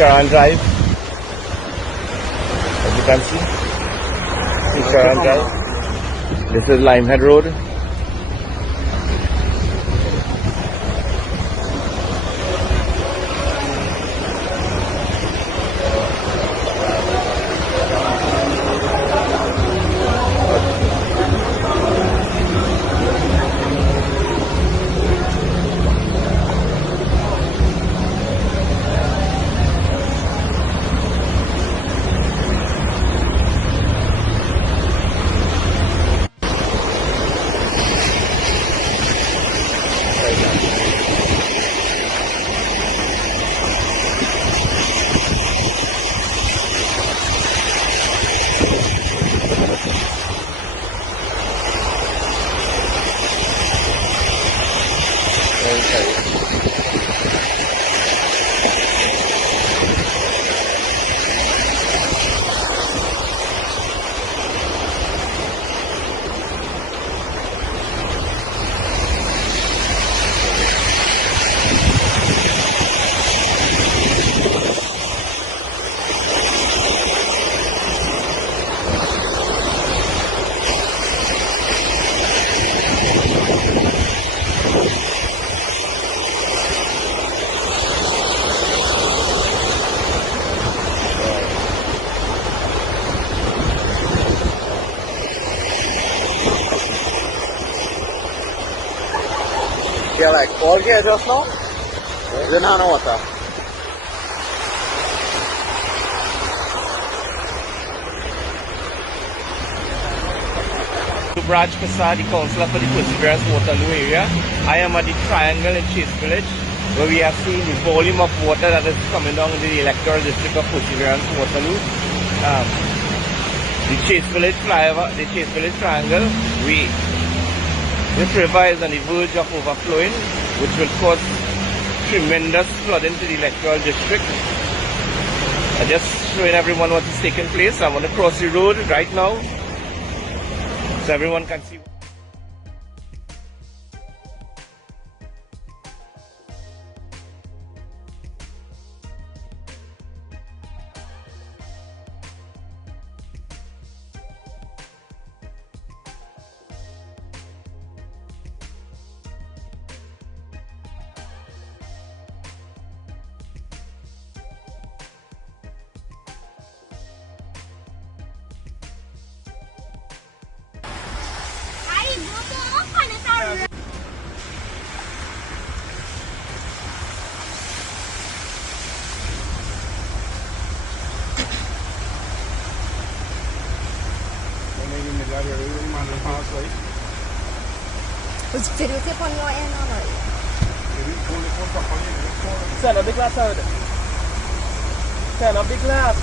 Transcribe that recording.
Charan Drive. As you can see, Charan Drive. This is Limehead Road. Yeah, like all here just now? Then I know water. Raj Prasad, the councillor for the Perseverance Waterloo area. I am at the Triangle in Chase Village, where we have seen the volume of water that is coming down in the electoral district of Perseverance Waterloo. The Chase Village flyover, the Chase Village Triangle, this river is on the verge of overflowing, which will cause tremendous flooding to the electoral district. I'm just showing everyone what is taking place. I'm going to cross the road right now, so everyone can see. Videotape on your end or Send a big glass out. Send a big glass.